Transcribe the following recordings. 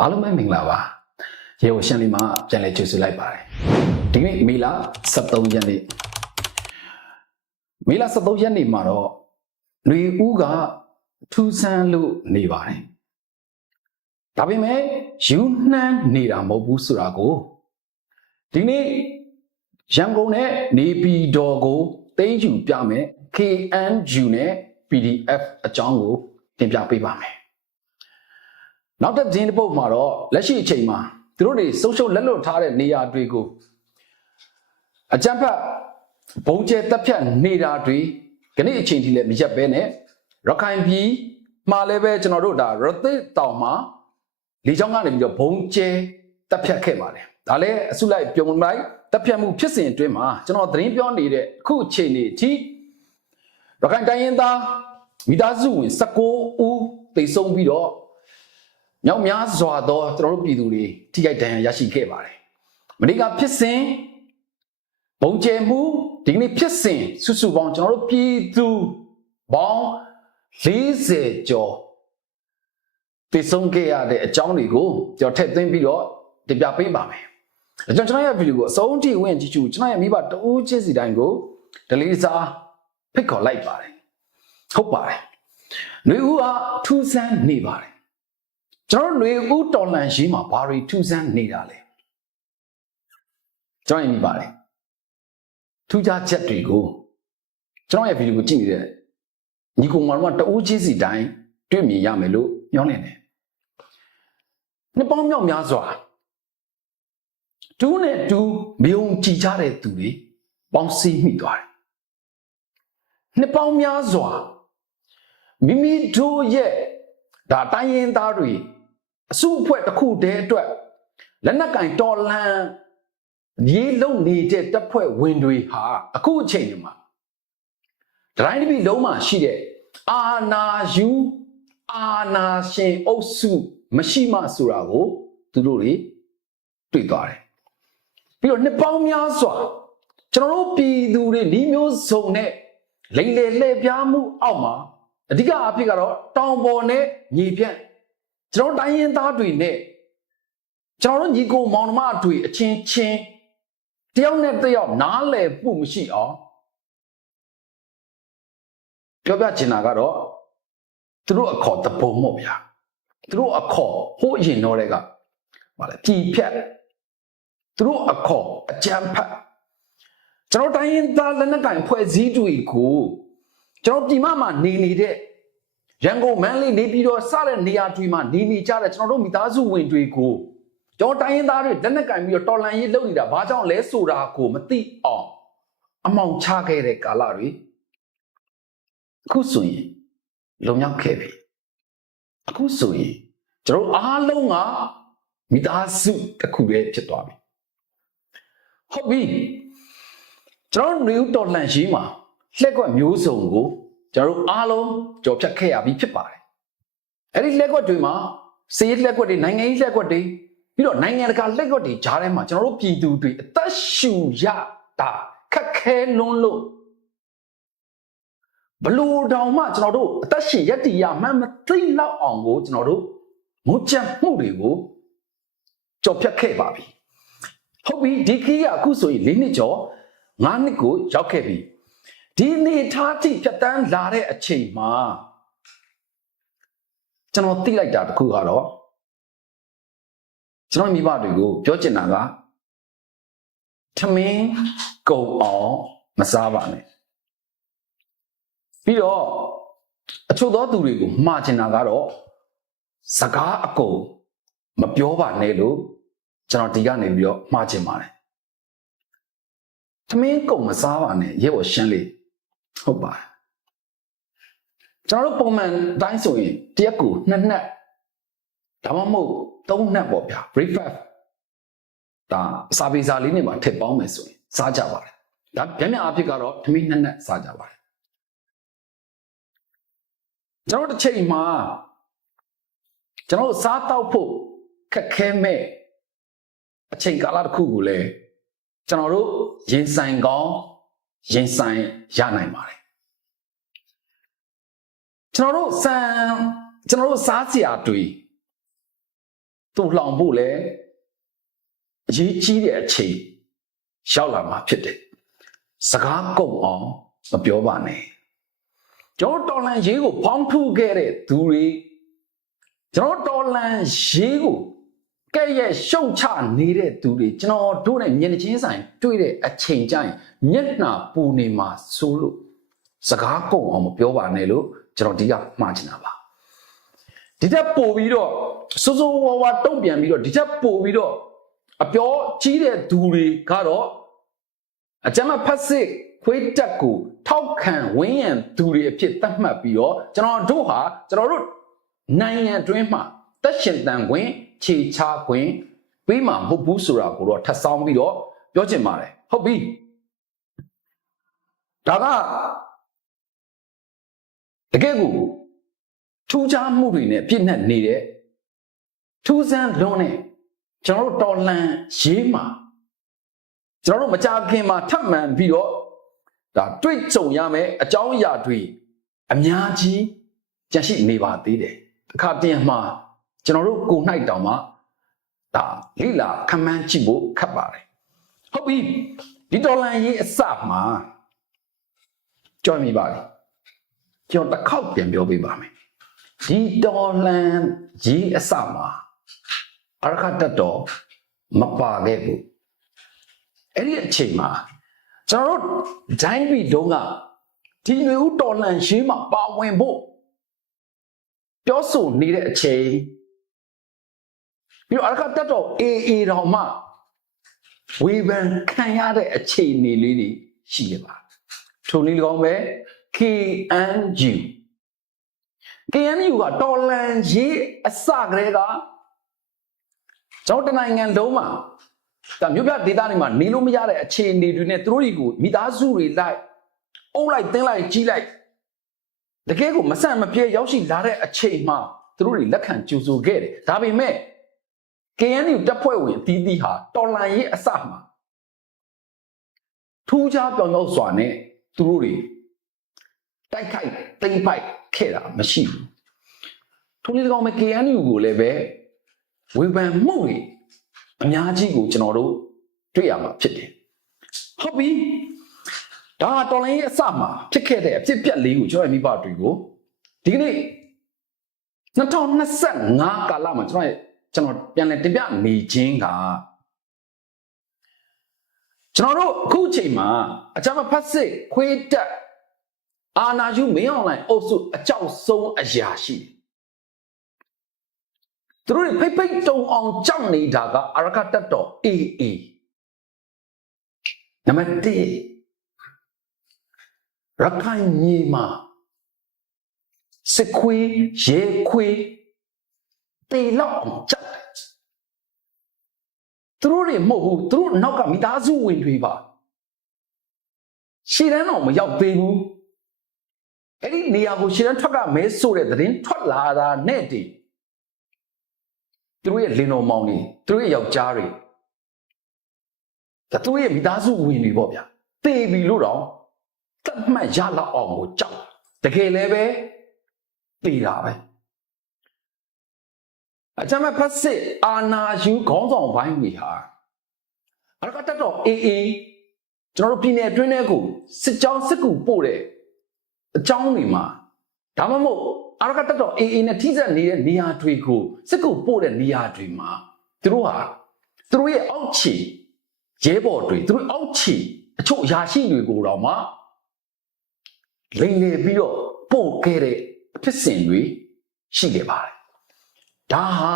အားလုံးပဲမင်္ဂလာပါရေဝရှန်လေးမှာပြန်လည်ကြိုဆိုလိုက်ပါတယ်ဒီနေ့မေလ23ရက်နေ့မေလ23ရက်နေ့မှာတော့ຫນွေဦးကထူးဆန်းလို့နေပါတယ်ဒါပေမဲ့ယူနှမ်းနေတာမဟုတ်ဘူးဆိုတာကိုဒီနေ့ရန်ကုန်နဲ့နေပြည်တော်ကိုသိမ်းယူပြမယ် KNU နဲ့ PDF အကြောင်းကိုတင်ပြပေးပါမယ် နောက်တစ်दिनတစ်ပုတ်မှာတော့လက်ရှိအချိန်မှာသူတို့တွေဆုံးရှုံးလက်လွတ်ထားတဲ့နေရာတွေကိုအကြမ်းဖက်ဘုံကျဲတက်ဖြတ်နေတာတွေခဏအချိန်ထိလည်းမရက်ပဲနဲ့ရခိုင်ပြည်မှာလည်းပဲကျွန်တော်တို့ဒါရသစ်တောင်မှာလေကြောင်းကနေပြီးတော့ဘုံကျဲတက်ဖြတ်ခဲ့ပါတယ်ဒါလည်းအစုလိုက်ပြုံလိုက်တက်ဖြတ်မှုဖြစ်စဉ်အတွင်းမှာကျွန်တော်သတင်းပြောနေတဲ့အခုအချိန်นี้အထိရခိုင်တိုင်းရင်းသားမိသားစုဝင်19ဦးတိတ်ဆုံးပြီးတော့ မြောက်များစွာသောကျွန်တော်တို့ပြည်သူတွေထိခိုက်ဒဏ်ရာရရှိခဲ့ပါတယ်။မနေ့ကဖြစ်စဉ်ဘုံကျဲမှုဒီကနေ့ဖြစ်စဉ်စုစုပေါင်းကျွန်တော်တို့ပြည်သူပေါင်း40ကျော်တည်ဆုံးခဲ့ရတဲ့အကြောင်းတွေကိုကျွန်တော်ထည့်သွင်းပြီးတော့တင်ပြပေးပါမယ်။အကျွန်တော်ရဲ့ဗီဒီယိုကိုအဆုံးထိဝင်ကြည့်ချူကျွန်တော်ရဲ့မိဘတဦးချင်းစီတိုင်းကိုဒလီစာဖိတ်ခေါ်လိုက်ပါတယ်။ဟုတ်ပါတယ်။လူဦးကထူးဆန်းနေပါတယ် ကျွန်တော်တို့ຫນွေဦးတော်လန်ရေးမှာဘာတွေထူးဆန်းနေတာလဲကျွန်တော်ရင်မိပါတယ်ထူးခြားချက်တွေကိုကျွန်တော်ရဲ့ဗီဒီယိုကိုကြည့်နေတဲ့ညီကောင်မတို့ကတအိုးချင်းစီတိုင်းတွေ့မြင်ရမယ်လို့ညွှန်နေတယ်နှစ်ပေါင်းမြောက်များစွာတူးနဲ့တူးမယုံကြည်ကြတဲ့သူတွေပေါင်းစည်းမိသွားတယ်နှစ်ပေါင်းများစွာမိမိတို့ရဲ့ဒါတိုင်းရင်းသားတွေ အစုအဖွဲ့တစ်ခုတည်းအတွက်လက်နက်ကင်တော်လန်ရေးလုံနေတဲ့တပ်ဖွဲ့ဝင်တွေဟာအခုအချိန်မှာတိုင်းတစ်ပြည်လုံးမှာရှိတဲ့အာနာယူအာနာရှင်အုပ်စုမရှိမှဆိုတာကိုသူတို့တွေတွေ့သွားတယ်ပြီးတော့နှစ်ပေါင်းများစွာကျွန်တော်တို့ပြည်သူတွေဤမျိုးစုံနဲ့လိမ်လေလှည့်ပြားမှုအောက်မှာအဓိကအဖြစ်ကတော့တောင်ပေါ်နဲ့ညီပြန့် ကျွန်တော်တိုင်းရင်းသားတွေနဲ့ကျွန်တော်တို့ညီကိုမောင်နှမတွေအချင်းချင်းတယောက်နဲ့တယောက်နားလည်မှုမရှိအောင်ပြောပြချင်တာကတော့သူတို့အခေါ်တပုံမို့ဗျာသူတို့အခေါ်ဟိုးအရင်တော့တဲ့ကဘာလဲပြည်ဖြတ်သူတို့အခေါ်အကြမ်းဖက်ကျွန်တော်တိုင်းရင်းသားလက်နက်ကင်ဖွဲ့စည်းတွေကိုကျွန်တော်ပြည်မမှာနေနေတဲ့ ရန်ကုန်မန္တလေးနေပြည်တော်စတဲ့နေရာတွေမှာနေနေကြတဲ့ကျွန်တော်တို့မိသားစုဝင်တွေကိုကျွန်တော်တိုင်းရင်းသားတွေလက်နက်ကင်ပြီးတော့တော်လန်ရေးလုပ်နေတာဘာကြောင့်လဲဆိုတာကိုမသိအောင်အမောင်ချခဲ့တဲ့ကာလတွေအခုဆိုရင်လုံမြောက်ခဲ့ပြီအခုဆိုရင်ကျွန်တော်အားလုံးကမိသားစုတစ်ခုပဲဖြစ်သွားပြီဟုတ်ပြီကျွန်တော်နေဦးတော်လှန်ရေးမှာလက်ကွက်မျိုးစုံကို ကျွန်တော်အားလုံးကြော်ဖြတ်ခဲ့ရပြီဖြစ်ပါတယ်အဲ့ဒီလက်ကွက်တွေမှာစေးလက်ကွက်တွေနိုင်ငံရေးလက်ကွက်တွေပြီးတော့နိုင်ငံတကာလက်ကွက်တွေဂျားထဲမှာကျွန်တော်တို့ပြည်သူတွေအသက်ရှူရတာခက်ခဲလွန်းလို့ဘလို့တောင်မှကျွန်တော်တို့အသက်ရှင်ရက်တီရမှန်မသိတော့အောင်ကိုကျွန်တော်တို့ငုံကြံမှုတွေကိုကြော်ဖြတ်ခဲ့ပါပြီဟုတ်ပြီဒီခီးကအခုဆိုရင်၄နှစ်ကျော်၅နှစ်ကိုရောက်ခဲ့ပြီ ဒီနေထားတိဖြတ်တန်းလာတဲ့အချိန်မှာကျွန်တော်သိလိုက်တာတခုကတော့ကျွန်တော်မိဘတွေကိုပြောချင်တာကထမင်းကုံအောင်မစားပါနဲ့ပြီးတော့အချို့သောသူတွေကိုမှားချင်တာကတော့စကားအကုန်မပြောပါနဲ့လို့ကျွန်တော်ဒီကနေပြီးတော့မှားချင်ပါတယ်သမင်းကုံမစားပါနဲ့ရဲဘော်ရှင်းလေး ဟုတ်ပါတယ်ကျွန်တော်တို့ပုံမှန်တိုင်းဆိုရင်တရက်ကိုနှစ်နှက်ဒါမှမဟုတ်သုံးနှက်ပေါ့ဗျာ breakfast ဒါစာပေစာလေးနဲ့ပါထည့်ပေါင်းမယ်ဆိုရင်စားကြပါတယ်ဒါပြန်ပြန်အဖြစ်ကတော့သမင်းနှစ်နှက်စားကြပါတယ်ကျွန်တော်တစ်ချိန်မှာကျွန်တော်တို့စားတောက်ဖို့ခက်ခဲမဲ့အချိန်ကာလတစ်ခုကိုလည်းကျွန်တော်တို့ရင်ဆိုင်ကောင်း ရင်ဆိုင်ရနိုင်ပါတယ်ကျွန်တော်တို့စံကျွန်တော်တို့စားစရာတွေသူ့လောင်ဖို့လဲအရေးကြီးတဲ့အချိန်ရောက်လာမှာဖြစ်တယ်စကားကုန်အောင်မပြောပါနဲ့ကျွန်တော်တော်လန်ရေးကိုပေါင်းထုခဲ့တဲ့သူတွေကျွန်တော်တော်လန်ရေးကို ကဲ့ရဲ့ရှုံချနေတဲ့သူတွေကျွန်တော်တို့နဲ့မျက်နှာချင်းဆိုင်တွေ့တဲ့အချိန်ကျရင်မျက်နှာပူနေမှာစိုးလို့စကားကုန်အောင်မပြောပါနဲ့လို့ကျွန်တော်ဒီကမှားချင်တာပါဒီတက်ပို့ပြီးတော့စိုးစိုးဝါဝါတုံ့ပြန်ပြီးတော့ဒီတက်ပို့ပြီးတော့အပြောကြီးတဲ့သူတွေကတော့အကြမ်းဖက်စစ်ခွေးတက်ကိုထောက်ခံဝင်းရံသူတွေအဖြစ်သတ်မှတ်ပြီးတော့ကျွန်တော်တို့ဟာကျွန်တော်တို့နိုင်ငံတွင်းမှာတက်ရှင်တန်ခွင့် ခြေချခွင့်ပြီးမှမဟုတ်ဘူးဆိုတာကိုတော့ထပ်ဆောင်ပြီးတော့ပြောချင်ပါတယ်ဟုတ်ပြီဒါကတကယ်ကိုထူးခြားမှုတွေနဲ့ပြည့်နှက်နေတဲ့ထူးဆန်းလွန်းတဲ့ကျွန်တော်တို့တော်လန်ရေးမှာကျွန်တော်တို့မကြခင်မှာထပ်မံပြီးတော့ဒါတွေ့ကြုံရမယ်အကြောင်းအရာတွေအများကြီးကြန့်ရှိနေပါသေးတယ်တစ်ခါတည်းမှာ ကျွန်တော်တို့ကို၌တောင်မှဒါလိလာခမန်းကြည့်ဖို့ခက်ပါတယ်ဟုတ်ပြီဒီတော်လန်ရေးအစမှာကြောက်မိပါလေကျွန်တော်တစ်ခေါက်ပြန်ပြောပေးပါမယ်ဒီတော်လန်ရေးအစမှာအရခတ်တတော်မပါခဲ့ဘူးအဲ့ဒီအချိန်မှာကျွန်တော်တို့ဂျိုင်းဘီတုံးကဒီຫນွေဦးတော်လန်ရှင်းမှာပါဝင်ဖို့ပြောဆိုနေတဲ့အချိန် ပြီးတော့အရခတ်တော်အေအေတော်မှဝေဖန်ခံရတဲ့အခြေအနေလေးတွေရှိရပါထိုနည်း၎င်းပဲ KNU KNU ကတော်လန်ရေးအစကတည်းကကျွန်တော်တနိုင်ငံလုံးမှာဒါမြို့ပြဒေသတွေမှာနေလို့မရတဲ့အခြေအနေတွေနဲ့သူတို့တွေကိုမိသားစုတွေလိုက်အုပ်လိုက်တင်းလိုက်ကြီးလိုက်တကယ်ကိုမဆန့်မပြေရောက်ရှိလာတဲ့အချိန်မှာသူတို့တွေလက်ခံကြိုဆိုခဲ့တယ်ဒါပေမဲ့ KNU တပ်ဖွဲ့ဝင်အသီးသီးဟာတော်လန်ရေးအစမှာထူးခြားပြောင်းတော့စွာနဲ့သူတို့တွေတိုက်ခိုက်တိမ့်ပိုက်ခဲ့တာမရှိဘူးထိုနည်း၎င်းပဲ KNU ကိုလည်းပဲဝေဖန်မှုတွေအများကြီးကိုကျွန်တော်တို့တွေ့ရမှာဖြစ်တယ်ဟုတ်ပြီဒါကတော်လိုင်းရဲ့အစမှာဖြစ်ခဲ့တဲ့အဖြစ်ပြက်လေးကိုကျွန်တော်မိဘတွေကိုဒီကနေ့2025ကာလမှာကျွန်တော်ရဲ့ ကျွန်တော်ပြန်လည်တင်ပြနေခြင်းကကျွန်တော်တို့အခုအချိန်မှာအကြမ်းဖက်စစ်ခွေးတက်အာနာယူမင်းအွန်လိုင်းအုပ်စုအကြောက်ဆုံးအရာရှိတယ်သူတို့ဖိတ်ဖိတ်တုံအောင်ကြောက်နေတာကအရကတက်တော်အေးအေးနံပါတ်1ရခိုင်မြေမှာစစ်ခွေးရဲခွေး တေလောက်အောင်ကြောက်တယ်သူတို့တွေမဟုတ်ဘူးသူတို့နောက်ကမိသားစုဝင်တွေပါရှည်တန်းတော့မရောက်သေးဘူးအဲ့ဒီနေရာကိုရှည်တန်းထွက်ကမဲဆိုတဲ့သတင်းထွက်လာတာနဲ့တည်းသူတို့ရဲ့လင်တော်မောင်တွေသူတို့ရဲ့ယောက်ျားတွေဒါသူတို့ရဲ့မိသားစုဝင်တွေပေါ့ဗျာတေပြီလို့တော့တတ်မှတ်ရလောက်အောင်ကိုကြောက်တကယ်လည်းပဲတေတာပဲ အချမ်းမဖတ်စစ်အာနာယူခေါင်းဆောင်ပိုင်းတွေဟာအရကတတော်အေးအေးကျွန်တော်တို့ပြည်နယ်အတွင်းထဲကိုစစ်ကြောင်းစစ်ကူပို့တဲ့အကြောင်းတွေမှာဒါမှမဟုတ်အရကတတော်အေးအေးနဲ့ထိစပ်နေတဲ့နေရာတွေကိုစစ်ကူပို့တဲ့နေရာတွေမှာသူတို့ဟာသူတို့ရဲ့အောက်ခြေရဲဘော်တွေသူတို့အောက်ခြေအချို့အရာရှိတွေကိုတော့မှလိမ်လည်ပြီးတော့ပို့ခဲ့တဲ့ဖြစ်စဉ်တွေရှိခဲ့ပါတယ် ဒါဟာ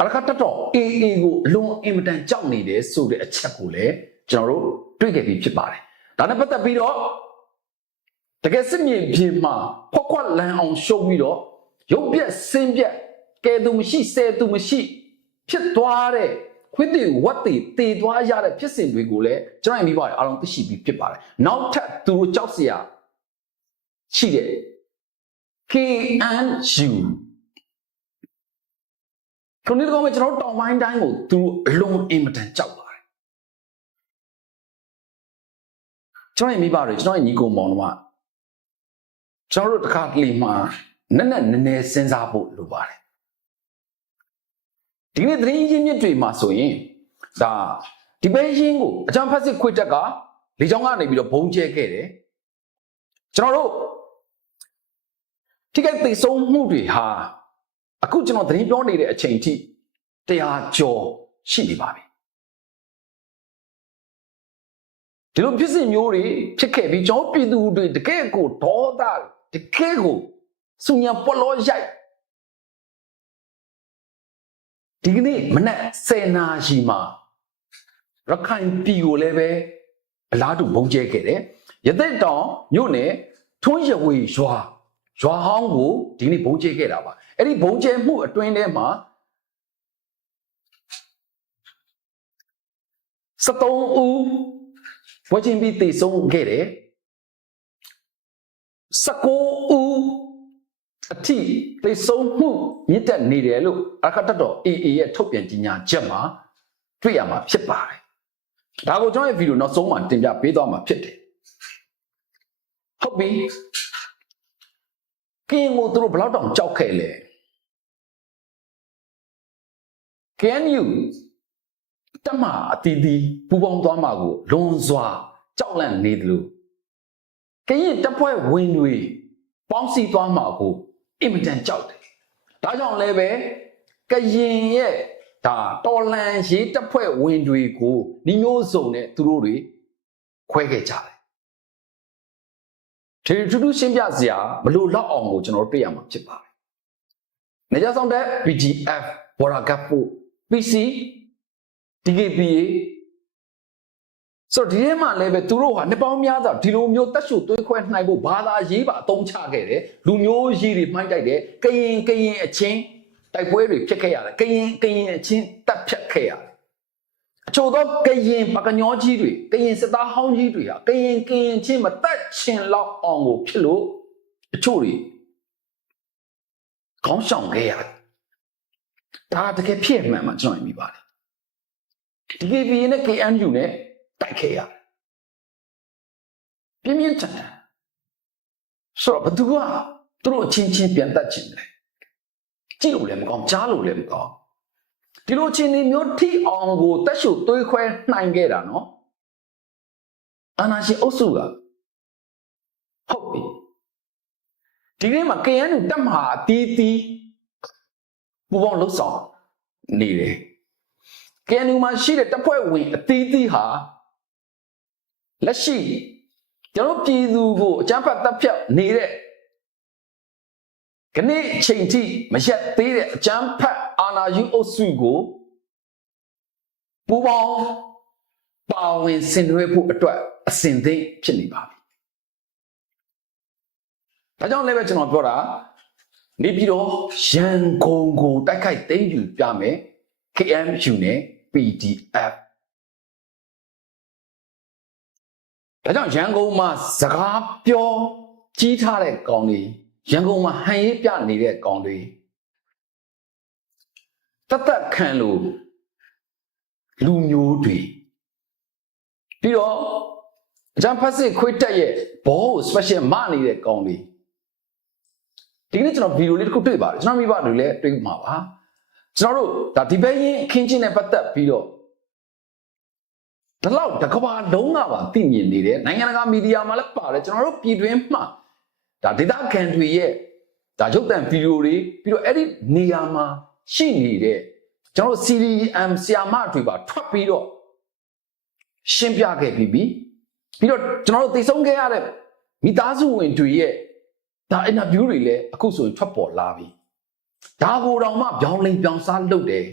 အရကတတော်အေးအေးကိုအလွန်အင်မတန်ကြောက်နေတယ်ဆိုတဲ့အချက်ကိုလည်းကျွန်တော်တို့တွေ့ခဲ့ပြီးဖြစ်ပါတယ်ဒါနဲ့ပတ်သက်ပြီးတော့တကယ်စစ်မြေပြင်မှာဖွက်ခွက်လန်အောင်ရှုံးပြီးတော့ရုပ်ပြက်ဆင်းပြက်ကဲသူမရှိဆဲသူမရှိ ဖြစ်သွားတဲ့ခွေးတွေဝတ်တွေတည်သွားရတဲ့ဖြစ်စဉ်တွေကိုလည်းကျွန်တော်မိဘတွေအားလုံးသိရှိပြီးဖြစ်ပါတယ်နောက်ထပ်သူတို့ကြောက်စရာရှိတဲ့ KNU ခုနေ့ကောင်ပဲကျွန်တော်တို့တောင်ပိုင်းတိုင်းကိုသူအလွန်အင်မတန်ကြောက်ပါတယ်ကျွန်တော်ရဲ့မိဘတွေကျွန်တော်ရဲ့ညီကိုမောင်တို့ကကျွန်တော်တို့တစ်ခါတလေမှာနက်နက်နည်းနည်းစဉ်းစားဖို့လိုပါတယ်တဒီနေ့သတင်းရင်းမြစ်တွေမှာဆိုရင်ဒါဒီပဲရင်ကိုအကြံဖတ်စစ်ခွေတက်ကလေကြောင်းကနေပြီးတော့ဘုံကျဲခဲ့တယ်ကျွန်တော်တို့ထိခိုက်သိဆုံးမှုတွေဟာ အခုကျွန်တော်သတင်းပြောနေတဲ့အချိန်ထိတရားကျော်ရှိနေပါပြီဒီလိုဖြစ်စဉ်မျိုးတွေဖြစ်ခဲ့ပြီးကျွန်တော်ပြည်သူတွေတကယ့်ကိုဒေါသတကယ့်ကိုစုညံပွက်လို့ရိုက်ဒီကနေ့မနက်10နာရီမှာရခိုင်ပြည်ကိုလည်းပဲအလားတူဘုံကျဲခဲ့တယ်ရသက်တောင်မြို့နယ်ထွန်းရဝေရွာ ရွာဟောင်းကိုဒီနေ့ဘုံကျဲခဲ့တာပါအဲ့ဒီဘုံကျဲမှုအတွင်းထဲမှာ73ဦးဝချင်းပြီးတည်ဆုံးခဲ့တယ်19ဦးအထိသိဆုံးမှုမြင့်တက်နေတယ်လို့အခါတတော် AA ရဲ့ထုတ်ပြန်ကြေညာချက်မှာတွေ့ရမှာဖြစ်ပါတယ်။ဒါကိုကျွန်တော်ရဲ့ဗီဒီယိုနောက်ဆုံးမှာတင်ပြပေးသွားမှာဖြစ်တယ်။ဟုတ်ပြီ။ ကင်းကိုသူတို့ဘယ်လောက်တောင်ကြောက်ခဲ့လဲ။ Can you တမအတီးတီးပူပေါင်းသွားမှာကိုလွန်စွာကြောက်လန့်နေတယ်လို့ကရင်တပ်ဖွဲ့ဝင်တွေပေါင်းစည်းသွားမှာကိုအင်မတန်ကြောက်တယ်။ဒါကြောင့်လည်းပဲကရင်ရဲ့ဒါတော်လန်ရေးတပ်ဖွဲ့ဝင်တွေကိုဒီမျိုးစုံနဲ့သူတို့တွေခွဲခဲ့ကြတယ်။ ဒီထူးထူးရှင်းပြစရာဘလို့လောက်အောင်ကိုကျွန်တော်တို့တွေ့ရမှာဖြစ်ပါတယ်။နေကြဆောင်တဲ့ BGF ဘော်ရာကပ်ဖို့ PC DKPA ဆိုတော့ဒီထဲမှာလည်းပဲသူတို့ဟာနှစ်ပေါင်းများစွာဒီလိုမျိုးတက်ရှုသွေးခွဲနိုင်ဖို့ဘာသာရေးပါအသုံးချခဲ့တယ်လူမျိုးရေးတွေမှိုင်းတိုက်တယ်ကရင်ကရင်အချင်းတိုက်ပွဲတွေဖြစ်ခဲ့ရတယ်ကရင်ကရင်အချင်းတပ်ဖြတ်ခဲ့ရတယ် အချို့သောကရင်ပကညောကြီးတွေကရင်စစ်သားဟောင်းကြီးတွေဟာကရင်ကရင်ချင်းမတက်ချင်လောက်အောင်ကိုဖြစ်လို့အချို့တွေခေါင်းဆောင်ခဲ့ရတယ်ဒါတကယ်ဖြစ်မှန်မှကျွန်တော်မြင်ပါတယ် DKP နဲ့ KNU နဲ့တိုက်ခဲ့ရတယ်ပြင်းပြင်းထန်ထန်ဆိုတော့ဘသူကသူတို့အချင်းချင်းပြန်တတ်ချင်တယ်ကြည့်လို့လည်းမကောင်းကြားလို့လည်းမကောင်း ဒီလိုချင်းနေမျိုးထိအောင်ကိုတက်ရှုသွေးခွဲနိုင်ခဲ့တာနော်အာနာရှင်အုပ်စုကဟုတ်ပြီဒီနေ့မှာ KNU တက်မဟာအတီးတီးပူပေါင်းလှုပ်ဆောင်နေတယ် KNU မှာရှိတဲ့တပ်ဖွဲ့ဝင်အသီးသီးဟာလက်ရှိကျွန်တော်ပြည်သူကိုအကြမ်းဖက်တပ်ဖြတ်နေတဲ့ခဏချိန်ထိမရက်သေးတဲ့အကြမ်းဖက် အာဏာယူအုပ်စုကိုပူပေါင်းပါဝင်ဆင်နွှဲဖို့အတွက်အစဉ်သင့်ဖြစ်နေပါပြီ။ဒါကြောင့်လည်းပဲကျွန်တော်ပြောတာနေပြီးတော့ရန်ကုန်ကိုတိုက်ခိုက်သိမ်းယူပြမယ် KMU နဲ့ PDF ဒါကြောင့်ရန်ကုန်မှာစကားပြောကြီးထားတဲ့ကောင်တွေရန်ကုန်မှာဟန်ရေးပြနေတဲ့ကောင်တွေ တသက်ခံလို့လူမျိုးတွေပြီးတော့အကြံဖတ်စစ်ခွေးတက်ရဲ့ဘောကို special မနေတဲ့ကောင်တွေဒီနေ့ကျွန်တော်ဗီဒီယိုလေးတစ်ခုတွေ့ပါတယ်ကျွန်တော်မိဘတွေလည်းတွေ့မှာပါကျွန်တော်တို့ဒါဒီဘက်ရင်အခင်းချင်းနဲ့ပတ်သက်ပြီးတော့ဒီလောက်တကဘာလုံးကပါသိမြင်နေတယ်နိုင်ငံတကာမီဒီယာမှာလည်းပါတယ်ကျွန်တော်တို့ပြည်တွင်းမှာဒါဒေတာကန်တွေရဲ့ဒါရုပ်သံဗီဒီယိုတွေပြီးတော့အဲ့ဒီနေရာမှာ ရှိနေတဲ့ကျွန်တော်တို့ CDM ဆီယာမတွေပါထွက်ပြီးတော့ရှင်းပြခဲ့ပြီးပြီပြီးတော့ကျွန်တော်တို့သိဆုံးခဲ့ရတဲ့မိသားစုဝင်တွေရဲ့ဒါအင်တာဗျူးတွေလည်းအခုဆိုရင်ထွက်ပေါ်လာပြီဒါကိုတော့မှပြောင်းလိန်ပြောင်းစားလုပ်တယ်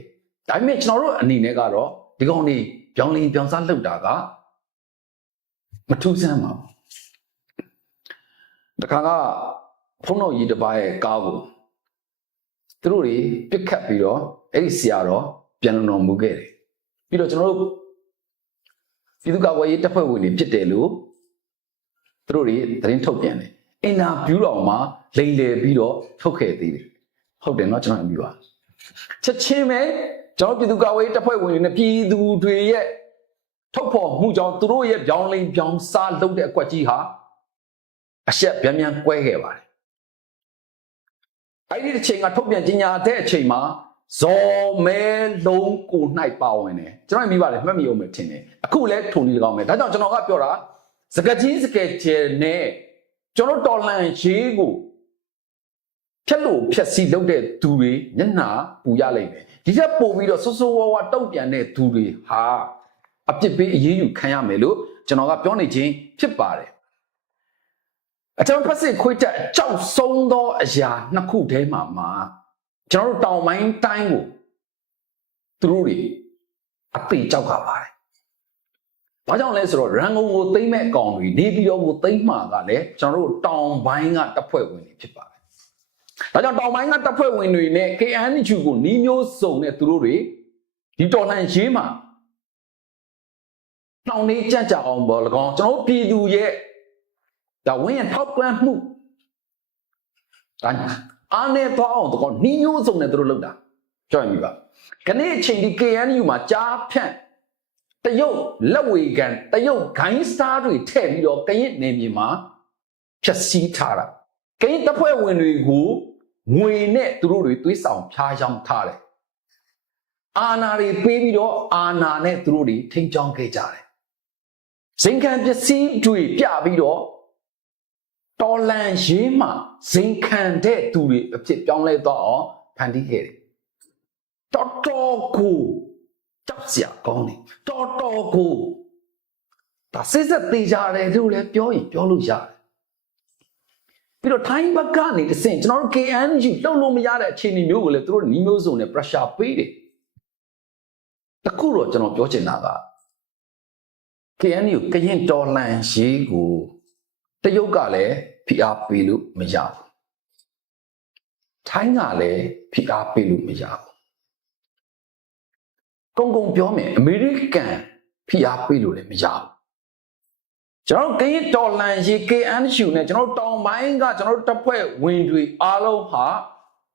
ဒါပေမဲ့ကျွန်တော်တို့အနေနဲ့ကတော့ဒီကောင်နေပြောင်းလိန်ပြောင်းစားလုပ်တာကမထူးဆန်းပါဘူးတခါကဖုန်းတော်ကြီးတစ်ပါးရဲ့ကားကို သူတို့တွေပြစ်ခတ်ပြီးတော့အဲ့ဒီဆရာတော်ပြန်လုံတော်မူခဲ့တယ်ပြီးတော့ကျွန်တော်တို့ပြည်သူ့ကာကွယ်ရေးတပ်ဖွဲ့ဝင်တွေဖြစ်တယ်လို့သူတို့တွေသတင်းထုတ်ပြန်တယ်အင်တာဗျူးတော်မှာလိန်လည်ပြီးတော့ထုတ်ခဲ့သေးတယ်ဟုတ်တယ်เนาะကျွန်တော်အမြင်ပါချက်ချင်းပဲကျွန်တော်ပြည်သူ့ကာကွယ်ရေးတပ်ဖွဲ့ဝင်တွေနဲ့ပြည်သူတွေရဲ့ထုတ်ဖော်မှုကြောင့်သူတို့ရဲ့ပြောင်းလိန်ပြောင်းစားလုပ်တဲ့အကွက်ကြီးဟာအဆက်ပြန်ပြန်ကွဲခဲ့ပါတယ် အဲ့ဒီတစ်ချိန်ကထုတ်ပြန်ကြီးညာတဲ့အချိန်မှာဇော်မဲလုံးကို၌ပါဝင်တယ်ကျွန်တော်မိပါတယ်မှတ်မိအောင်မယ်ထင်တယ်အခုလဲထုံနေကောင်းမယ်ဒါကြောင့်ကျွန်တော်ကပြောတာစကချင်းစကယ်ကျယ်နဲ့ကျွန်တော်တော်လန်ရေးကိုဖြက်လို့ဖြက်စီလုပ်တဲ့သူတွေညနာပူရလိမ့်မယ်ဒီချက်ပို့ပြီးတော့ဆဆဝါဝါတုတ်ပြန်တဲ့သူတွေဟာအပြစ်ပေးအရေးယူခံရမယ်လို့ကျွန်တော်ကပြောနေခြင်းဖြစ်ပါတယ် အကျွန်တော်ဖက်စစ်ခွေးတက်ကြောက်ဆုံးသောအရာနှစ်ခုထဲမှာမှာကျွန်တော်တို့တောင်ပိုင်းတိုင်းကိုသူတို့တွေအပေကြောက်ကပါတယ်။ဘာကြောင့်လဲဆိုတော့ရန်ကုန်ကိုသိမ့်မဲ့အကောင်တွေနေပြည်တော်ကိုသိမ့်မှာကလည်းကျွန်တော်တို့တောင်ပိုင်းကတပ်ဖွဲ့ဝင်တွေဖြစ်ပါတယ်။ဒါကြောင့်တောင်ပိုင်းကတပ်ဖွဲ့ဝင်တွေနဲ့ KNU ကိုနှီးမျိုးစုံနဲ့သူတို့တွေဒီတော်လှန်ရေးမှာနှောင်နေကြကြအောင်ပေါ့၎င်းကျွန်တော်တို့ပြည်သူရဲ့ ဒါဝင်းရထောက်ပံ့မှုဒါအားနဲ့တော့အောင်တော့နှီးမျိုးစုံနဲ့သူတို့လုပ်တာကြောက်ရပြီပါခနေ့အချိန်ဒီ KNU မှာကြားဖြန့်တရုတ်လက်ဝေကန်တရုတ်ဂိုင်းစတာတွေထည့်ပြီးတော့ကရင်နေမြေမှာဖြက်စီးထားတာကရင်တပ်ဖွဲ့ဝင်တွေကိုငွေနဲ့သူတို့တွေသွေးဆောင်ဖျားယောင်းထားတယ်အာနာတွေပေးပြီးတော့အာနာနဲ့သူတို့တွေထိန်းချောင်းခဲ့ကြတယ်ဇင်ခံပစ္စည်းတွေပြပြီးတော့ တော်လန်ရေးမှာဇင်ခံတဲ့သူတွေအဖြစ်ပြောင်းလဲတော့အောင်ဖန်တီးခဲ့တယ်တော်တော်ကိုကြောက်စရာကောင်းတယ်တော်တော်ကိုဒါစစ်စစ်သေးကြတယ်လို့လည်းပြောရင်ပြောလို့ရတယ်ပြီးတော့ထိုင်းဘက်ကနေတစ်ဆင့်ကျွန်တော်တို့ KNG လှုပ်လို့မရတဲ့အခြေအနေမျိုးကိုလည်းသူတို့ညီမျိုးစုံနဲ့ pressure ပေးတယ်တခုတော့ကျွန်တော်ပြောချင်တာက KNU ကရင်တော်လန်ရေးကိုတရုတ်ကလည်း ဖိအားပေးလို့မရဘူးထိုင်းကလည်းဖိအားပေးလို့မရဘူးကုံကုံပြောမယ်အမေရိကန်ဖိအားပေးလို့လည်းမရဘူးကျွန်တော်ကရင်တော်လန်ရေး KNU နဲ့ကျွန်တော်တောင်ပိုင်းကကျွန်တော်တပ်ဖွဲ့ဝင်တွေအားလုံးဟာ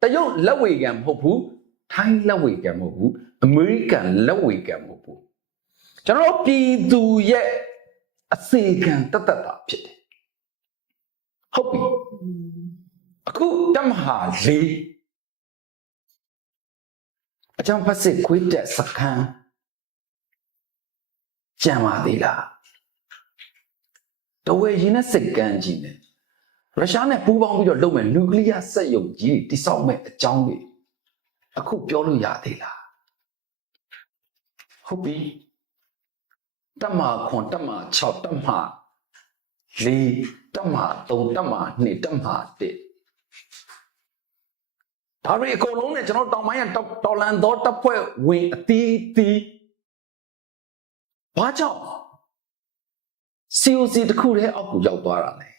တရုတ်လက်ဝေကံမဟုတ်ဘူးထိုင်းလက်ဝေကံမဟုတ်ဘူးအမေရိကန်လက်ဝေကံမဟုတ်ဘူးကျွန်တော်ပြည်သူရဲ့အစေခံတတ်တတ်တာဖြစ်တယ် ဟုတ်ပြီအခုတမဟာလေးအကြောင်းဖက်စစ်ခွေးတက်စခန်းကြံပါသေးလားတဝဲရင်နဲ့စစ်ကမ်းကြီးနဲ့ရုရှားနဲ့ပူးပေါင်းပြီးတော့လုပ်မယ်နျူကလ িয়ার စက်ရုံကြီးတိစောက်မဲ့အကြောင်းတွေအခုပြောလို့ရသေးလားဟုတ်ပြီတမခွန်တမ6တမ 4တမ3တမ2တမ1ဒါတွေအကုန်လုံးနဲ့ကျွန်တော်တောင်ပိုင်းကတော်လန်သောတပ်ဖွဲ့ဝင်အတီးတီးဘာကြောင့် COC တခုတည်းအောက်ကိုရောက်သွားတာလေ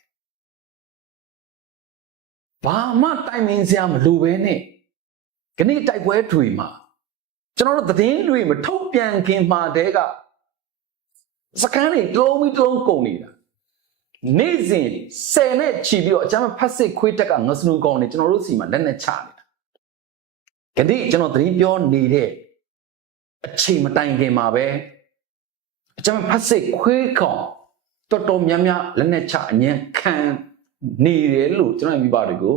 ဘာမှတိုင်ပင်စရာမလိုပဲနဲ့ခဏတိုက်ပွဲတွေမှာကျွန်တော်တို့သတင်းတွေမထုတ်ပြန်ခင်မှာတည်းကစကန်းတွေတလုံးပြီးတလုံးကုန်နေတာ နေ့စဉ်ဆယ်နဲ့ချီပြီးတော့အကျမ်းဖတ်စစ်ခွေးတက်ကငစနူကောင်နေကျွန်တော်တို့စီမှာလက်နဲ့ချနေတာခဏကျွန်တော်သတင်းပြောနေတဲ့အချိန်မတိုင်ခင်မှာပဲအကျမ်းဖတ်စစ်ခွေးကောင်တော်တော်များများလက်နဲ့ချအញ្ញံခံနေတယ်လို့ကျွန်တော်မိဘတွေကို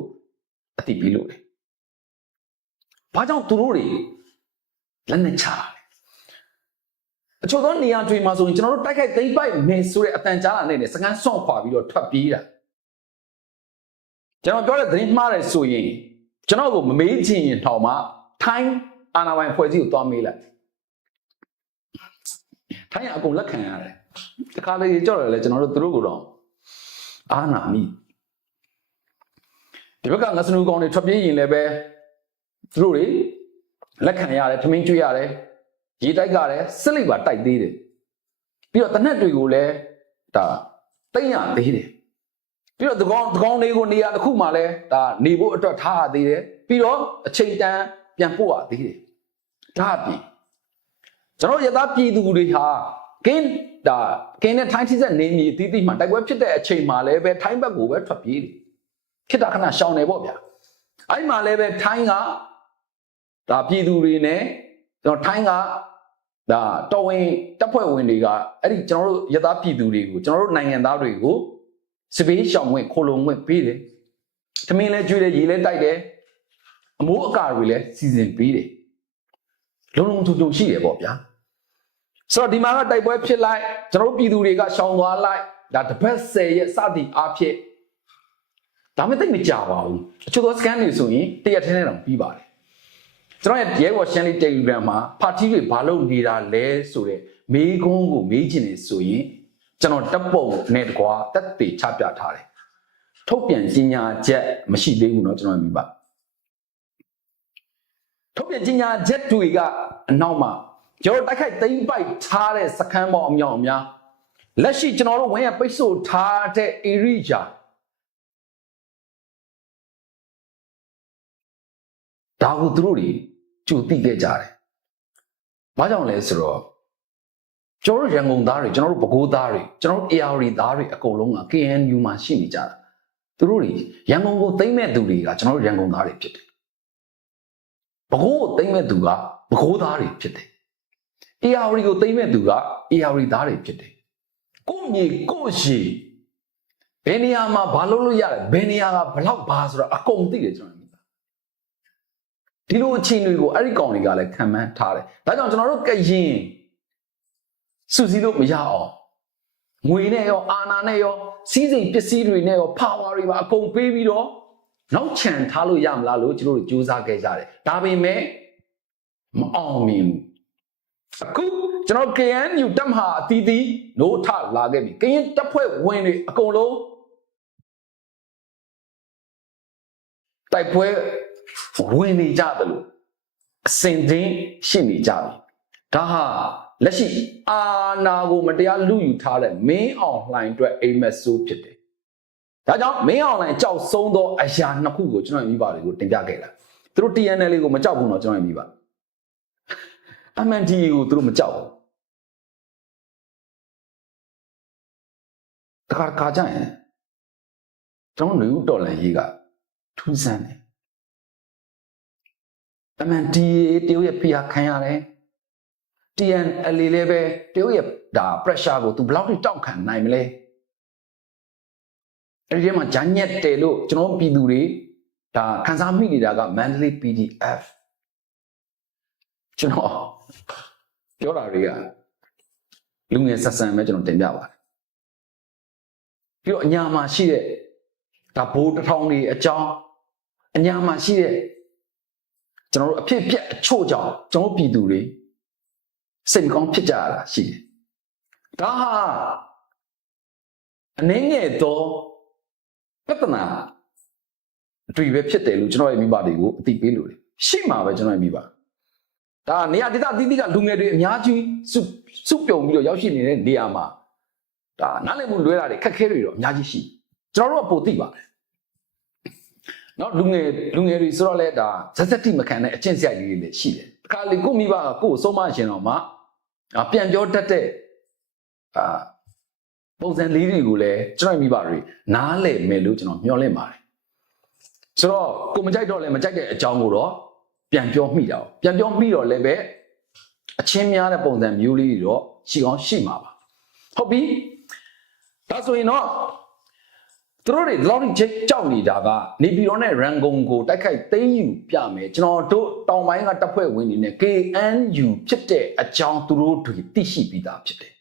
အသိပေးလို့တယ်။ဘာကြောင့်သူတို့တွေလက်နဲ့ချတာလဲ။ အချို့သောနေရာတွေမှာဆိုရင်ကျွန်တော်တို့တိုက်ခိုက်သိမ်းပိုက်မယ်ဆိုတဲ့အတန်ကြားတာနဲ့စကန်ဆွန့်ခွာပြီးတော့ထွက်ပြေးတာ။ကျွန်တော်ပြောတဲ့သတင်းမှားတယ်ဆိုရင်ကျွန်တော်ကိုမမေးချင်ရင်တော့မှထိုင်းအာနာပိုင်ဖွဲ့စည်းကိုသွားမေးလိုက်။ထိုင်းကအကုန်လက်ခံရတယ်။တခါလေကြောက်တယ်လေကျွန်တော်တို့သူတို့ကတော့အာနာမိဒီဘက်ကငစနူကောင်တွေထွက်ပြေးရင်လည်းပဲသူတို့တွေလက်ခံရတယ်ထမင်းကျွေးရတယ် ရေတိုက်ကလည်းစစ်လိပ်ပါတိုက်သေးတယ်ပြီးတော့တနက်တွေကိုလည်းဒါတိတ်ရသေးတယ်ပြီးတော့သကောင်သကောင်တွေကိုနေရာတစ်ခုမှလည်းဒါနေဖို့အတွက်ထားရသေးတယ်ပြီးတော့အချိန်တန်ပြန်ပို့ရသေးတယ်ဒါအပြင်ကျွန်တော်ရသားပြည်သူတွေဟာကင်းဒါကင်းနဲ့ထိုင်းထိဆက်နေမီအသီးသီးမှတိုက်ပွဲဖြစ်တဲ့အချိန်မှလည်းပဲထိုင်းဘက်ကိုပဲထွက်ပြေးတယ်ခိတခဏရှောင်နေပေါ့ဗျာအဲ့မှာလည်းပဲထိုင်းကဒါပြည်သူတွေနဲ့ ကျွန်တော်ထိုင်းကဒါတော်ဝင်တပ်ဖွဲ့ဝင်တွေကအဲ့ဒီကျွန်တော်တို့ရသားပြည်သူတွေကိုကျွန်တော်တို့နိုင်ငံသားတွေကိုစပေးရှောင်ဝင်ခိုလုံဝင်ပေးတယ်သမင်းလဲကျွေးတယ်ရေလဲတိုက်တယ်အမိုးအကာတွေလဲစီစဉ်ပေးတယ်လုံလုံချုံချုံရှိရပေါ့ဗျာဆိုတော့ဒီမှာကတိုက်ပွဲဖြစ်လိုက်ကျွန်တော်တို့ပြည်သူတွေကရှောင်သွားလိုက်ဒါတစ်ပတ်10ရက်စသည်အားဖြင့်ဒါမှသိပ်မကြပါဘူးအချို့သော scan တွေဆိုရင်တရက်ထဲနဲ့တော့ပြီးပါတယ် ကျွန်တော်ရဲ့ရဲဘော်ရှန်လီ Telegram မှာပါတီတွေဘာလို့နေတာလဲဆိုတဲ့မေးခွန်းကိုမေးချင်နေဆိုရင်ကျွန်တော်တပ်ပုံနဲ့တကွာတက်တေချပြထားတယ်ထုတ်ပြန်ကြီးညာချက်မရှိသေးဘူးเนาะကျွန်တော်မြင်ပါထုတ်ပြန်ကြီးညာချက်တွေကအနောက်မှာကျွန်တော်တိုက်ခိုက်သိမ့်ပိုက်ထားတဲ့စခန်းပေါင်းအမြောက်အများလက်ရှိကျွန်တော်တို့ဝင်းရပိတ်ဆို့ထားတဲ့ area ဒါကိုသူတို့တွေကြိုသိခဲ့ကြတယ်။ဘာကြောင့်လဲဆိုတော့ကျွန်တော်တို့ရန်ကုန်သားတွေကျွန်တော်တို့ပဲခူးသားတွေကျွန်တော်တို့ AR သားတွေအကုန်လုံးက KNU မှာရှိနေကြတာ။သူတို့တွေရန်ကုန်ကိုသိမ့်မဲ့သူတွေကကျွန်တော်တို့ရန်ကုန်သားတွေဖြစ်တယ်။ပဲခူးကိုသိမ့်မဲ့သူကပဲခူးသားတွေဖြစ်တယ်။ AR ကိုသိမ့်မဲ့သူက AR သားတွေဖြစ်တယ်။ကိုမြေကိုရှိဘယ်နေရာမှာဘာလုပ်လို့ရတယ်ဘယ်နေရာကဘလောက်ဘာဆိုတော့အကုန်သိတယ်ကျွန်တော် ဒီလိုအခြေအနေကိုအဲ့ဒီကောင်တွေကလည်းခံမှန်းထားတယ်။ဒါကြောင့်ကျွန်တော်တို့ကရင်စုစည်းလို့မရအောင်ငွေနဲ့ရောအာဏာနဲ့ရောစီးစိမ်ပစ္စည်းတွေနဲ့ရော power တွေပါအကုန်ပေးပြီးတော့နောက်ချန်ထားလို့ရမလားလို့ကျွန်တော်တို့စူးစမ်းခဲ့ကြတယ်။ဒါပေမဲ့မအောင်မြင်ဘူး။အခုကျွန်တော် KNU တပ်မဟာအသီးသီးနိုးထလာခဲ့ပြီ။ကရင်တပ်ဖွဲ့ဝင်တွေအကုန်လုံးတိုက်ပွဲ ဝင်နေကြတယ်လို့အစင်တင်းရှိနေကြပြီဒါဟာလက်ရှိအာနာကိုမတရားလူယူထားတဲ့မင်းအောင်လှိုင်အတွက်အိမ်မက်ဆိုးဖြစ်တယ်ဒါကြောင့်မင်းအောင်လှိုင်ကြောက်ဆုံးသောအရာနှစ်ခုကိုကျွန်တော်မိဘတွေကိုတင်ပြခဲ့တာသူတို့ TNL လေးကိုမကြောက်ဘူးတော့ကျွန်တော်မိဘ MNDA ကိုသူတို့မကြောက်ဘူးတခါတခါကျရင်ကျွန်တော်လူတော်လည်းရေးကထူးဆန်းတယ် အမှန် DA တရုတ်ရဲ့ဖိအားခံရတယ် TNL လည်းပဲတရုတ်ရဲ့ဒါ pressure ကို तू ဘယ်လောက်ထိတောက်ခံနိုင်မလဲအဲ့ဒီထဲမှာဂျန်ညက်တယ်လို့ကျွန်တော်ပြည်သူတွေဒါခန်းစားမိနေတာက Mandalay PDF ကျွန်တော်ပြောတာတွေကလူငယ်ဆက်ဆံပဲကျွန်တော်တင်ပြပါတယ်ပြီးတော့အညာမှာရှိတဲ့ဒါဘိုးတစ်ထောင်တွေအကြောင်းအညာမှာရှိတဲ့ ကျွန်တော်တို့အဖြစ်ပြက်အချို့ကြောင့်ကျွန်တော်ပြည်သူတွေစိတ်မကောင်းဖြစ်ကြရတာရှိတယ်။ဒါဟာအနေငယ်တော့ပြဿနာတွေပဲဖြစ်တယ်လို့ကျွန်တော်ရဲ့မိဘတွေကိုအသိပေးလို့တယ်။ရှိမှာပဲကျွန်တော်ရဲ့မိဘ။ဒါနေရာဒေသအသီးသီးကလူငယ်တွေအများကြီးစုစုပြုံပြီးတော့ရောက်ရှိနေတဲ့နေရာမှာဒါနားလည်မှုလွဲတာတွေခက်ခဲတွေတော့အများကြီးရှိ။ကျွန်တော်တို့ကပိုသိပါတယ် နော်လူငယ်လူငယ်တွေဆိုတော့လဲဒါဇက်ဇက်တိမခံတဲ့အကျင့်စရိုက်လေးတွေလည်းရှိတယ်တခါလေကိုမိဘကကိုယ်ဆုံးမရှင်တော့မှပြန်ပြောတတ်တဲ့အာပုံစံလေးတွေကိုလည်းကျွန်တော်မိဘတွေနားလည်မယ်လို့ကျွန်တော်မျှော်လင့်ပါတယ်ဆိုတော့ကိုမကြိုက်တော့လည်းမကြိုက်တဲ့အကြောင်းကိုတော့ပြန်ပြောမိတာပြန်ပြောမိတော့လည်းပဲအချင်းများတဲ့ပုံစံမျိုးလေးတွေတော့ရှိကောင်းရှိမှာပါဟုတ်ပြီဒါဆိုရင်တော့ သူတို့တွေလောက်ထိကြောက်နေတာကနေပြည်တော်နဲ့ရန်ကုန်ကိုတိုက်ခိုက်သိမ်းယူပြမယ်ကျွန်တော်တို့တောင်ပိုင်းကတပ်ဖွဲ့ဝင်တွေနဲ့ KNU ဖြစ်တဲ့အကြောင်းသူတို့တွေသိရှိပြီးသားဖြစ်တယ်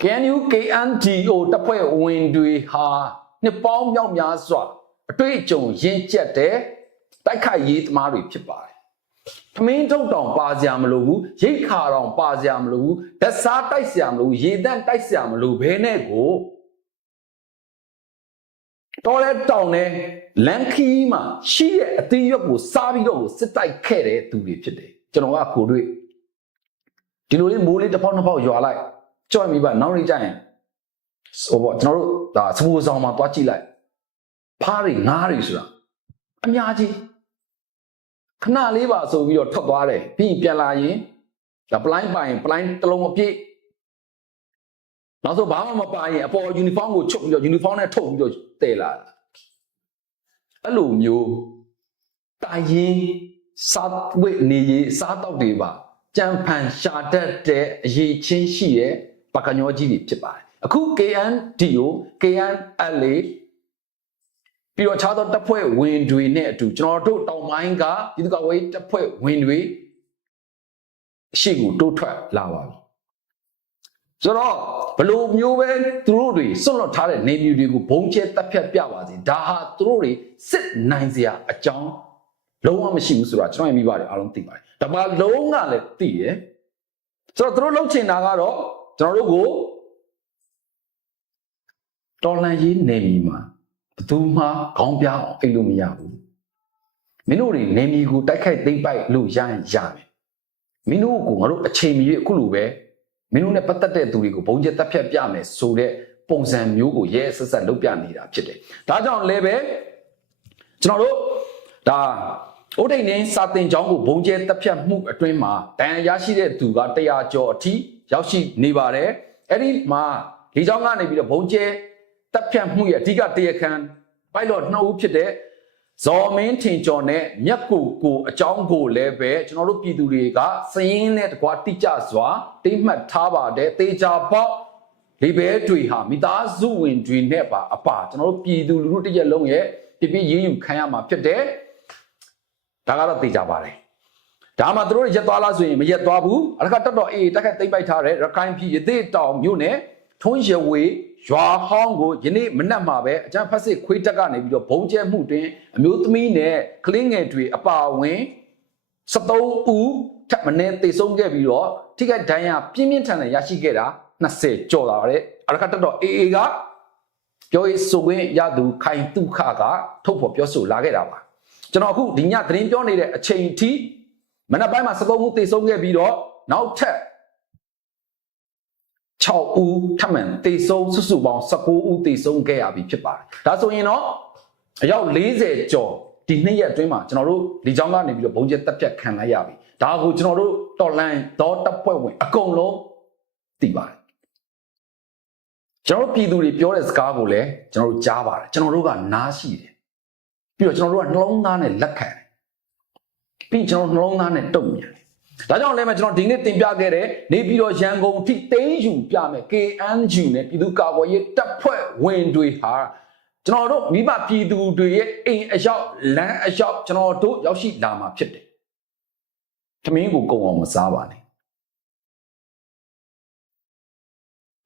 KNU KNDO တပ်ဖွဲ့ဝင်တွေဟာနှစ်ပေါင်းမြောက်များစွာအတွေ့အကြုံရင့်ကျက်တဲ့တိုက်ခိုက်ရေးသမားတွေဖြစ်ပါတယ်ထမင်းထုတ်တောင်ပါစရာမလိုဘူးရိတ်ခါတောင်ပါစရာမလိုဘူးဓာတ်စားတိုက်စရာမလိုဘူးရေတန့်တိုက်စရာမလိုဘဲနဲ့ကို တော်လဲတောင်လဲလန်ခီမှာရှိတဲ့အသေးရွက်ကိုစားပြီးတော့စစ်တိုက်ခဲ့တဲ့သူတွေဖြစ်တယ်ကျွန်တော်ကကိုတွေ့ဒီလိုလေးမိုးလေးတစ်ပေါက်နှစ်ပေါက်ရွာလိုက်ကြောက်မိပါနောက်နေ့ကျရင်ဟိုပေါ့ကျွန်တော်တို့ဒါစပူဆောင်မှာတွားကြည့်လိုက်ဖားတွေငားတွေဆိုတာအများကြီးခဏလေးပါဆိုပြီးတော့ထွက်သွားတယ်ပြီးပြန်လာရင်ဒါပလိုင်းပိုင်ပလိုင်းတစ်လုံးအပြည့်နောက်ဆိုဘာမှမပါရင်အပေါ်ယူနီဖောင်းကိုချုပ်ပြီးတော့ယူနီဖောင်းနဲ့ထုတ်ပြီးတော့ တည်လာတာအဲ့လိုမျိုးတိုင်ရင်စားဝိနေရေးစားတော့တွေပါကြံဖန်ရှာတတ်တဲ့အရေးချင်းရှိတဲ့ပကညောကြီးတွေဖြစ်ပါတယ်အခု KNDO KNLA ပြီးတော့ခြားသောတပ်ဖွဲ့ဝင်တွေနဲ့အတူကျွန်တော်တို့တောင်ပိုင်းကပြည်သူ့ကာကွယ်တပ်ဖွဲ့ဝင်တွေအရှိကိုတိုးထွက်လာပါပြီ ဆိုတော့ဘလို့မျိုးပဲသူတို့တွေစွန့်လွတ်ထားတဲ့နေမျိုးတွေကိုဘုံကျဲတက်ဖြတ်ပြပါစေဒါဟာသူတို့တွေစစ်နိုင်စရာအကြောင်းလုံးဝမရှိဘူးဆိုတာကျွန်တော်ရဲ့မိဘတွေအားလုံးသိပါတယ်ဒါမှလုံးကလည်းသိရယ်ဆိုတော့သူတို့လှုပ်ချင်တာကတော့ကျွန်တော်တို့ကိုတော်လန်ရေးနေမီမှာဘယ်သူမှခေါင်းပြအောင်အိတ်လို့မရဘူးမင်းတို့တွေနေမီကိုတိုက်ခိုက်သိမ့်ပိုက်လို့ရရင်ရမယ်မင်းတို့ကိုငါတို့အချိန်မီအခုလိုပဲ မင်းတို့နဲ့ပတ်သက်တဲ့သူတွေကိုဘုံကျက်တက်ဖြတ်ပြမယ်ဆိုတဲ့ပုံစံမျိုးကိုရဲဆက်ဆက်လုပ်ပြနေတာဖြစ်တယ်ဒါကြောင့်လည်းပဲကျွန်တော်တို့ဒါဥဒိန်နေစာတင်ကျောင်းကိုဘုံကျဲတက်ဖြတ်မှုအတွင်းမှာတန်ရရှိတဲ့သူက100ကျော်အထိရောက်ရှိနေပါတယ်အဲ့ဒီမှာဒီကျောင်းကနေပြီးတော့ဘုံကျဲတက်ဖြတ်မှုရဲ့အဓိကတရားခံပိုက်လော့နှစ်ဦးဖြစ်တဲ့ ဇော်မင်းထင်ကျော်နဲ့မြက်ကိုကိုအကြောင်းကိုလည်းပဲကျွန်တော်တို့ပြည်သူတွေကစည်ရင်းနဲ့တကွာတိကျစွာတိမှတ်ထားပါတယ်တေချာပေါက်ဒီဘဲတွေဟာမိသားစုဝင်တွေနဲ့ပါအပါကျွန်တော်တို့ပြည်သူလူထုတစ်ရက်လုံးရဲ့ပြပြရင်းယူခံရမှာဖြစ်တယ်ဒါကတော့သိကြပါတယ်ဒါမှသူတို့ရက်သွားလားဆိုရင်မရက်သွားဘူးအရကတက်တော့အေးတက်ခက်သိမ့်ပိုက်ထားတယ်ရခိုင်ပြည်ရသေးတောင်မြို့နယ်ထုံးရဝေ ရွာဟောင်းကိုယနေ့မနက်မှာပဲအကြံဖက်စစ်ခွေးတက်ကနေပြီးတော့ဘုံကျဲမှုတွင်အမျိုးသမီးနဲ့ကလေးငယ်တွေအပါအဝင်73ဦးထပ်မင်းတေဆုံးခဲ့ပြီးတော့ထိခိုက်ဒဏ်ရာပြင်းပြင်းထန်ထန်ရရှိခဲ့တာ20ကျော်လာပါတယ်အရကတက်တော့အေးအေးကပြောရေးဆိုခွင့်ရသူခိုင်တုခကထုတ်ဖော်ပြောဆိုလာခဲ့တာပါကျွန်တော်အခုဒီညသတင်းပြောနေတဲ့အချိန်ထိမနက်ပိုင်းမှာ73ဦးသေဆုံးခဲ့ပြီးတော့နောက်ထပ် 6ဦးထပ်မံသေဆုံးစုစုပေါင်း19ဦးသေဆုံးခဲ့ရပြီဖြစ်ပါတယ်ဒါဆိုရင်တော့အယောက်40ကျော်ဒီနှစ်ရက်အတွင်းမှာကျွန်တော်တို့ဒီကြောင်းကနေပြီးတော့ဘုံကျက်တက်ပြတ်ခံလိုက်ရပြီဒါကိုကျွန်တော်တို့တော်လန်တော့တပ်ဖွဲ့ဝင်အကုန်လုံးသိပါတယ်ကျွန်တော်တို့ပြည်သူတွေပြောတဲ့စကားကိုလည်းကျွန်တော်တို့ကြားပါတယ်ကျွန်တော်တို့ကနားရှိတယ်ပြီးတော့ကျွန်တော်တို့ကနှလုံးသားနဲ့လက်ခံတယ်ပြီးကျွန်တော်နှလုံးသားနဲ့တုံ့ပြန်တယ် ဒါကြောင့်လည်းမကျွန်တော်ဒီနေ့တင်ပြခဲ့တဲ့နေပြည်တော်ရန်ကုန်ထိတိန်းယူပြမယ် KNU နဲ့ပြည်သူ့ကာကွယ်ရေးတပ်ဖွဲ့ဝင်တွေဟာကျွန်တော်တို့မိဘပြည်သူတွေရဲ့အိမ်အရောက်လမ်းအရောက်ကျွန်တော်တို့ရောက်ရှိလာမှာဖြစ်တယ်။သမင်းကိုကုံအောင်မစားပါနဲ့။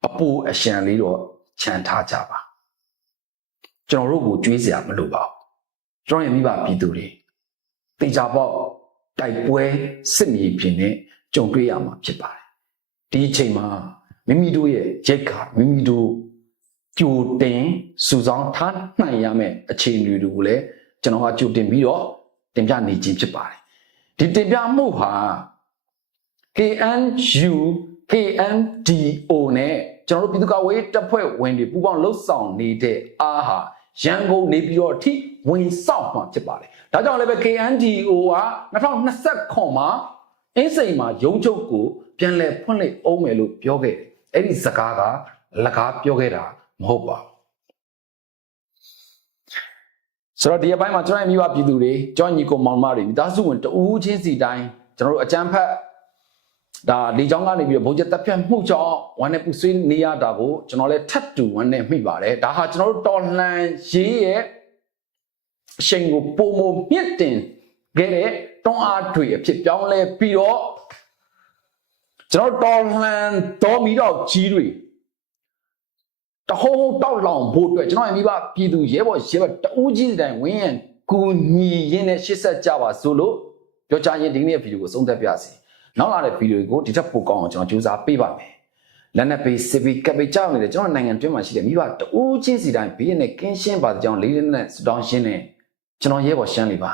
အပူအရှံလေးတော့ခြံထားကြပါ။ကျွန်တော်တို့ကိုကြွေးစရာမလိုပါဘူး။ကျွန်တော်ရဲ့မိဘပြည်သူတွေတေချာပေါက် တိုက်ပွဲစစ်မြေပြင်နဲ့ကြုံတွေ့ရမှာဖြစ်ပါတယ်ဒီအချိန်မှာမိမိတို့ရဲ့ရိတ်ခါမိမိတို့ကြိုတင်စုဆောင်ထားနိုင်ရမယ့်အခြေအနေတွေကိုလည်းကျွန်တော်ကကြိုတင်ပြီးတော့တင်ပြနေခြင်းဖြစ်ပါတယ်ဒီတင်ပြမှုဟာ KNU KNDO နဲ့ကျွန်တော်တို့ပြည်သူ့ကာကွယ်ရေးတပ်ဖွဲ့ဝင်တွေပူးပေါင်းလှုပ်ဆောင်နေတဲ့အားဟာရန်ကုန်နေပြီးတော့အထိဝင်ဆောင်မှာဖြစ်ပါတယ် ဒါကြောင့်လည်းပဲ KNDO က2029မှာအင်းစိန်မှာရုံးချုပ်ကိုပြန်လည်ဖွင့်လှစ်အောင်မယ်လို့ပြောခဲ့တယ်အဲ့ဒီစကားကလကားပြောခဲ့တာမဟုတ်ပါဘူးဆိုတော့ဒီအပိုင်းမှာကျွန်တော်ရဲ့မိဘပြည်သူတွေကြောင်းညီကိုမောင်မတွေမိသားစုဝင်တဦးချင်းစီတိုင်းကျွန်တော်တို့အကြမ်းဖက်ဒါဒီကြောင်းကနေပြီးတော့ဘုံကျက်တက်ဖြတ်မှုကြောင့်ဝမ်းနဲ့ပူဆွေးနေရတာကိုကျွန်တော်လည်းထပ်တူဝမ်းနဲ့မိပါတယ်ဒါဟာကျွန်တော်တို့တော်လှန်ရေးရဲ့ အချိန်ကိုပုံမမြင့်တင်ခဲ့တဲ့တွန်းအားတွေအဖြစ်ပြောင်းလဲပြီးတော့ကျွန်တော်တော်လှန်တော်မီတော့ကြီးတွေတဟုံးတောက်လောင်ဖို့အတွက်ကျွန်တော်ရဲ့မိဘပြည်သူရဲဘော်ရဲဘော်တဦးကြီးတိုင်းဝင်းရန်ကူညီရင်းနဲ့ရှစ်ဆက်ကြပါစို့လို့ပြောချင်ဒီနေ့ဗီဒီယိုကိုဆုံးသက်ပြစီနောက်လာတဲ့ဗီဒီယိုကိုဒီထက်ပိုကောင်းအောင်ကျွန်တော်ကြိုးစားပေးပါမယ်လက်နက်ပေးစစ်ပြီးကပ်ပေးကြောက်နေတဲ့ကျွန်တော်နိုင်ငံတွင်းမှာရှိတဲ့မိဘတဦးချင်းစီတိုင်းဘေးနဲ့ကင်းရှင်းပါတဲ့ကြောင်းလေးလေးနဲ့စတောင်းရှင်းနေ ကျွန်တော်ရဲဘော်ရှမ်းလေးပါ